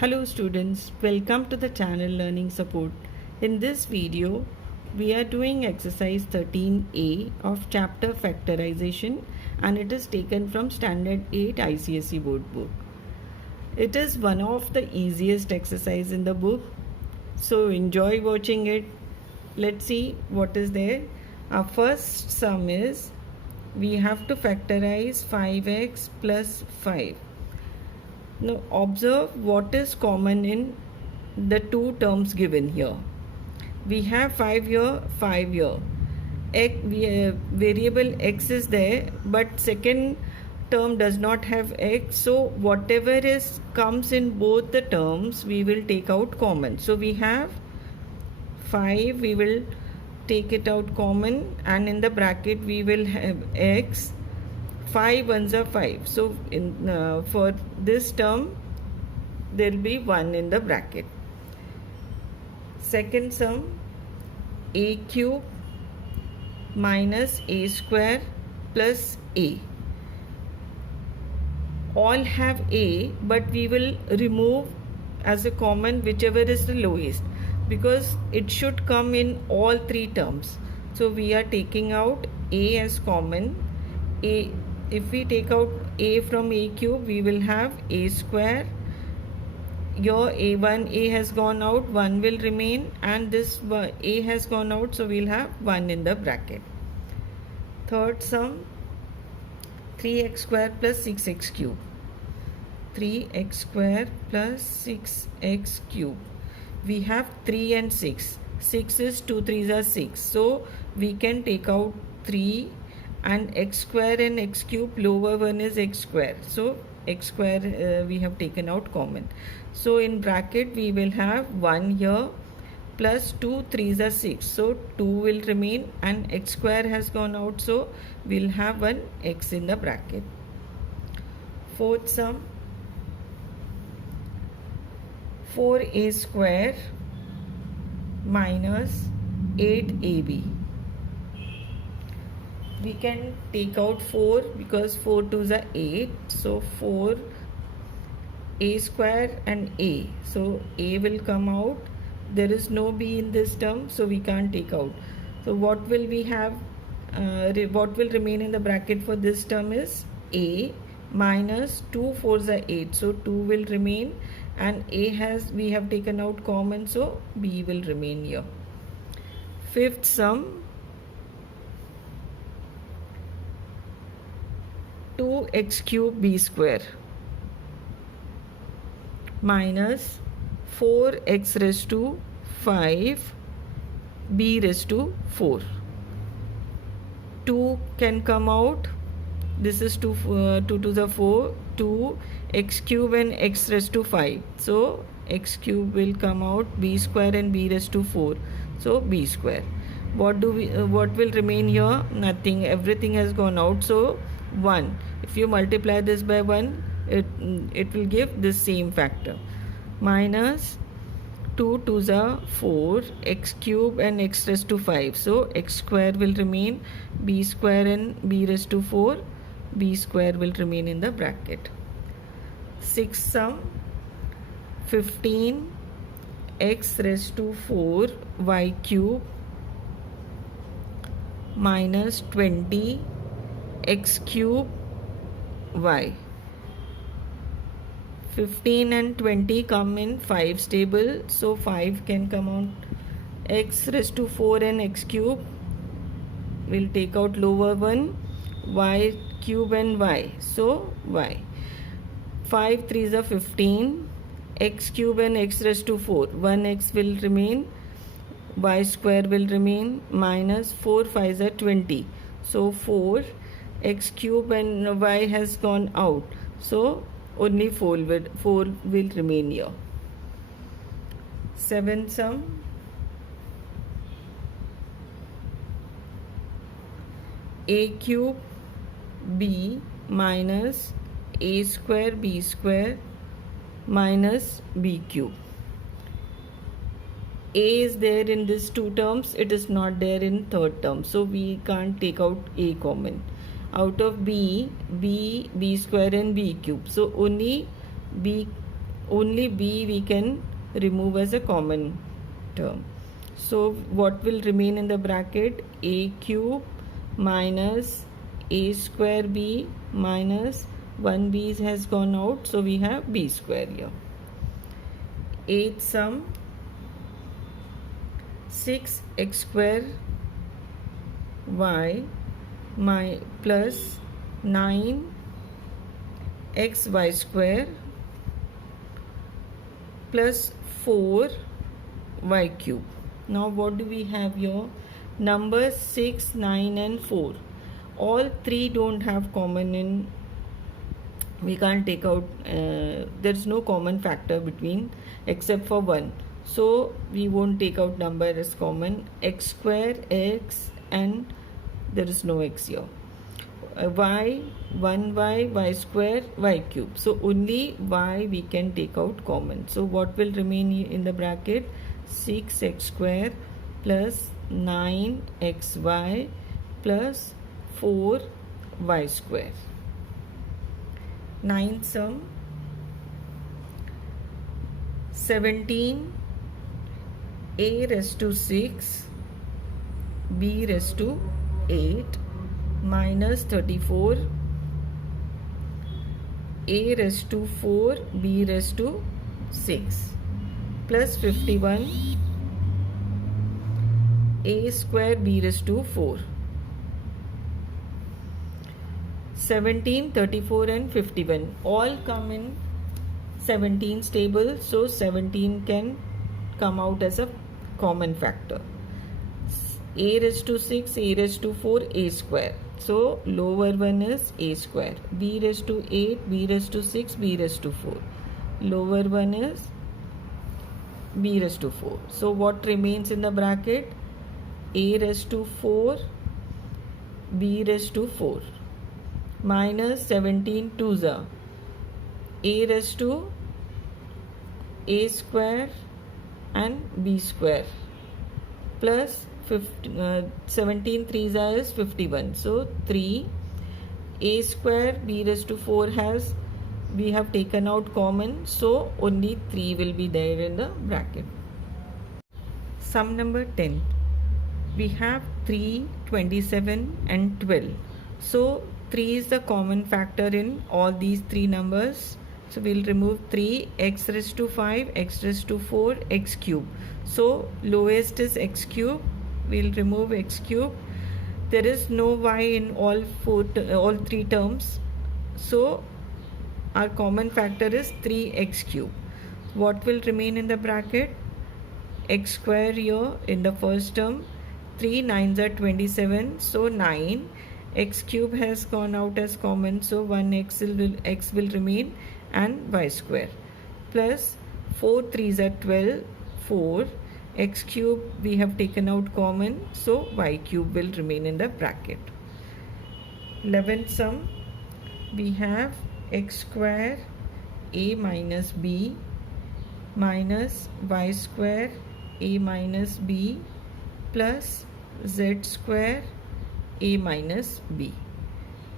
Hello students, welcome to the channel Learning Support. In this video, we are doing exercise 13A of chapter factorization and it is taken from Standard 8 ICSE board book. It is one of the easiest exercise in the book, so enjoy watching it. Let's see what is there. Our first sum is we have to factorize 5x plus 5. Now observe what is common in the two terms given here. We have 5 here, 5 here. Variable x is there, but second term does not have x. So whatever is comes in both the terms, we will take out common. So we have 5, we will take it out common, and in the bracket we will have x. 5 ones are 5, so for this term there will be 1 in the bracket. Second sum, a cube minus a square plus a. All have a, but we will remove as a common whichever is the lowest, because it should come in all three terms. So we are taking out a as common. If we take out a from a cube, we will have a square. Your a has gone out, 1 will remain, and this a has gone out, so we'll have 1 in the bracket. Third sum, 3x square plus 6x cube. 3x square plus 6x cube. We have 3 and 6. 6 is 2 3s are 6. So we can take out 3, and x square and x cube, lower one is x square. So x square we have taken out common. So in bracket we will have 1 here plus 2 3s are 6. So 2 will remain, and x square has gone out, so we'll have one x in the bracket. Fourth sum, 4a square minus 8ab. We can take out 4 because 4 2s are 8. So 4 a square and a. So a will come out. There is no b in this term, so we can't take out. So what will we have? What will remain in the bracket for this term is a minus 2 4s are 8. So 2 will remain, and we have taken out common, so b will remain here. Fifth sum, 2x cube b square minus 4x raised to 5 b raised to 4. 2 can come out. This is 2 to the 4. 2 x cube and x raised to 5. So x cube will come out, b square and b raised to 4. So b square. What will remain here? Nothing. Everything has gone out. So 1. If you multiply this by 1, it will give this same factor. Minus 2 2s are 4, x cube and x raised to 5. So x square will remain, b square and b raised to 4, b square will remain in the bracket. Sixth sum, 15 x raised to 4 y cube minus 20 x cube y. 15 and 20 come in 5's table, so 5 can come out. X raised to 4 and x cube, we'll take out lower one, y cube and y, so y. 5 3s are 15, x cube and x raised to 4, 1x will remain, y square will remain, minus 4 5s are 20. So 4 x cube and y has gone out, so only 4 will remain here. Seventh sum, a cube b minus a square b square minus b cube. A is there in these two terms, it is not there in third term, so we can't take out a common. Out of b square and b cube, so only only b we can remove as a common term. So what will remain in the bracket? A cube minus a square b minus 1b has gone out, so we have b square here. Eighth sum, 6x square y plus 9xy square plus 4y cube. Now what do we have here? Numbers 6, 9 and 4. All three don't have common in, we can't take out, there's no common factor between except for 1. So we won't take out number as common. X square, x, and there is no x here. Y, 1y, y square, y cube. So only y we can take out common. So what will remain in the bracket? 6x square plus 9xy plus 4y square. Ninth sum, 17 a raised to 6 b raised to 8 minus 34 a raised to 4 b raised to 6 plus 51 a square b raised to 4. 17, 34 and 51 all come in 17's table, so 17 can come out as a common factor. A raised to 6, a raised to 4, a square. So lower one is a square. B raised to 8, b raised to 6, b raised to 4. Lower one is b raised to 4. So what remains in the bracket? A raised to 4, b raised to 4 minus 17 twos are a raised to a square and b square plus 17 threes is 51. So 3 a square b raised to 4 has, we have taken out common, so only 3 will be there in the bracket. Sum number 10. We have 3, 27 and 12. So 3 is the common factor in all these three numbers. So we'll remove 3, x raised to 5, x raised to 4, x cube. So lowest is x cube. We'll remove x cube. There is no y in all three terms. So our common factor is 3x cube. What will remain in the bracket? X square here in the first term. 3 9s are 27. So 9. X cube has gone out as common, so 1x will remain, and y square plus 4 3s are 12, 4 x cube we have taken out common, so y cube will remain in the bracket. 11th sum, we have x square a minus b minus y square a minus b plus z square a minus b.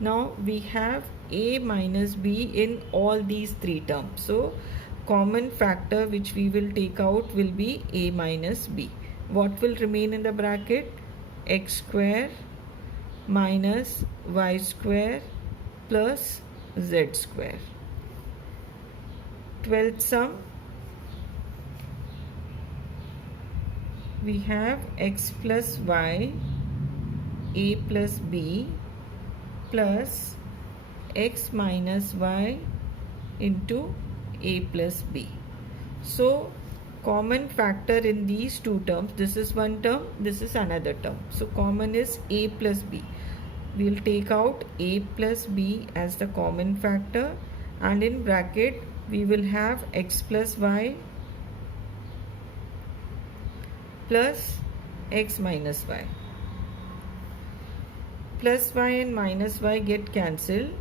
Now we have a minus b in all these three terms. So common factor which we will take out will be a minus b. What will remain in the bracket? X square minus y square plus z square. 12th sum, we have x plus y a plus b plus x minus y into a plus b. So common factor in these two terms, this is one term, this is another term. So common is a plus b. We'll take out a plus b as the common factor, and in bracket we will have x plus y plus x minus y. Plus y and minus y get cancelled.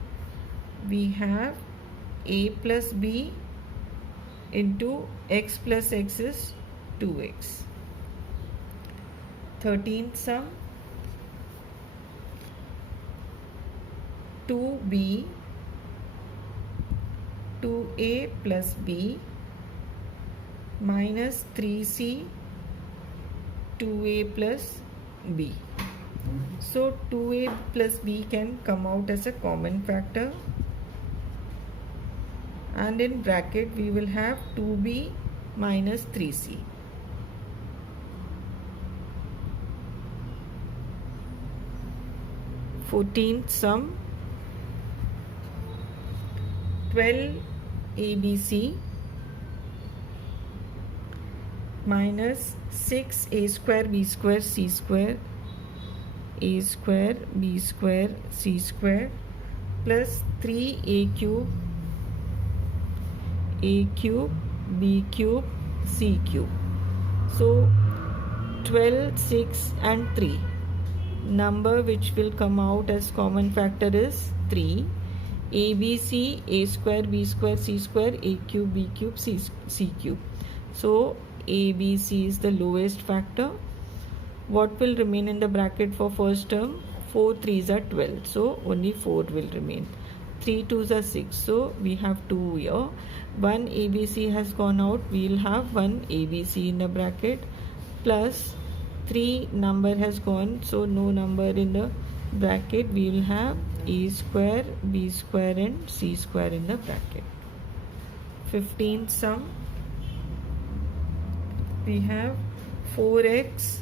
We have a plus b into x plus x is 2x. 13th sum, 2b 2a plus b minus 3c 2a plus b. So 2a plus b can come out as a common factor, and in bracket we will have 2b minus 3c. Fourteenth sum, 12 abc minus 6a square b square c square a square b square c square plus 3a cube b cube c cube. So 12, 6 and 3. Number which will come out as common factor is 3. ABC, a square b square c square a cube b cube c cube. So ABC is the lowest factor. What will remain in the bracket for first term? 4 3s are 12, so only 4 will remain. 3 2s are 6, so we have 2 here. 1 ABC has gone out, we will have 1 ABC in the bracket, plus 3 number has gone, so no number in the bracket. We will have a square b square and c square in the bracket. 15th sum, we have 4x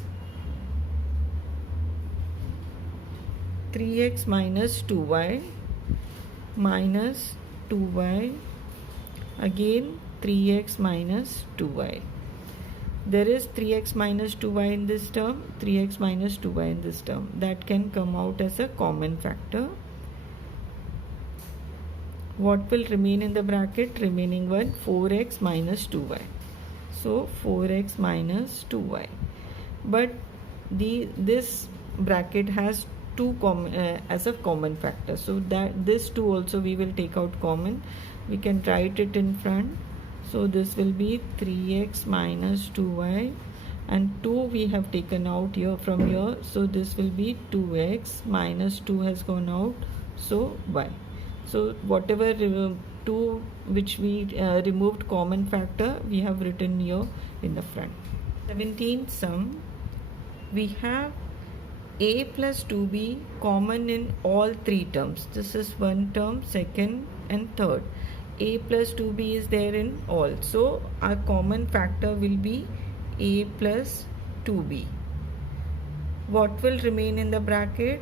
3x minus 2y minus 2y, again 3x minus 2y. There is 3x minus 2y in this term, 3x minus 2y in this term. That can come out as a common factor. What will remain in the bracket? Remaining one, 4x minus 2y. So 4x minus 2y. But this bracket has 2 common as a common factor. So that this 2 also we will take out common. We can write it in front. So this will be 3x minus 2y, and 2 we have taken out here from here. So this will be 2x minus 2 has gone out, so y. So whatever 2 which we removed common factor, we have written here in the front. 17th sum, we have a plus 2b common in all 3 terms. This is one term, second and third. A plus 2b is there in all. So our common factor will be a plus 2b. What will remain in the bracket?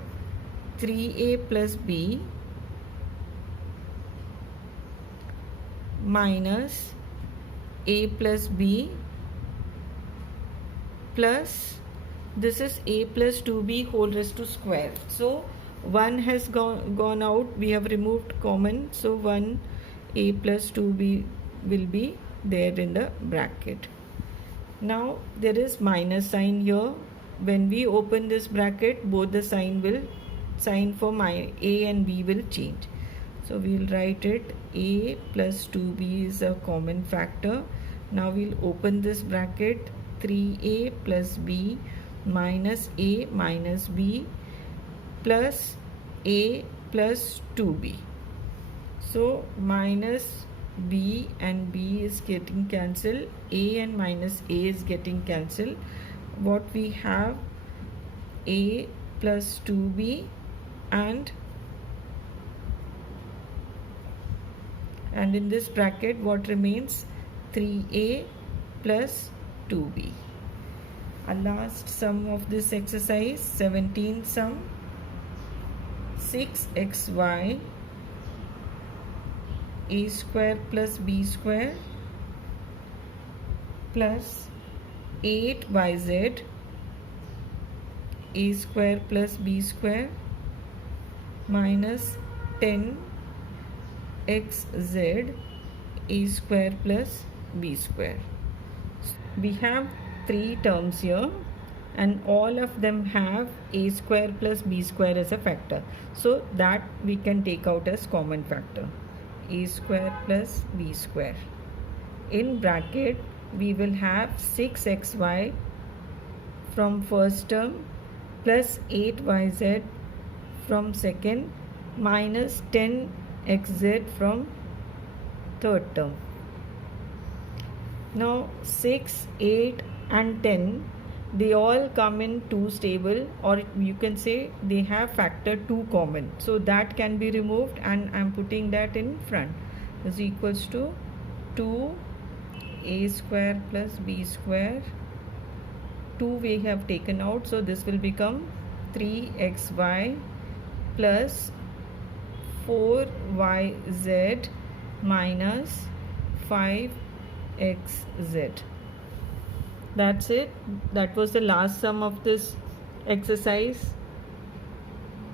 3a plus b minus a plus b plus this is a plus 2b whole raised to square. So 1 has gone out, we have removed common, so 1 a plus 2b will be there in the bracket. Now there is minus sign here. When we open this bracket, both the sign for my a and b will change. So we will write it, a plus 2b is a common factor. Now we'll open this bracket, 3a plus b minus a minus b plus a plus 2b. So minus b and b is getting cancelled, a and minus a is getting cancelled. What we have, a plus 2b and in this bracket what remains, 3a plus 2b. Our last sum of this exercise, 17th sum, 6xy a square plus b square plus 8yz a square plus b square minus 10xz a square plus b square. We have 3 terms here and all of them have a square plus b square as a factor. So that we can take out as common factor, a square plus b square. In bracket we will have 6xy from first term plus 8yz from second minus 10xz from third term. Now 6, 8 and 10, they all come in 2's table, or you can say they have factor 2 common. So that can be removed, and I am putting that in front. Is equals to 2a square plus b square. 2 we have taken out, so this will become 3xy plus 4yz minus 5xz. That's it. That was the last sum of this exercise.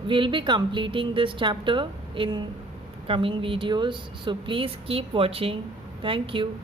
We'll be completing this chapter in coming videos, so please keep watching. Thank you.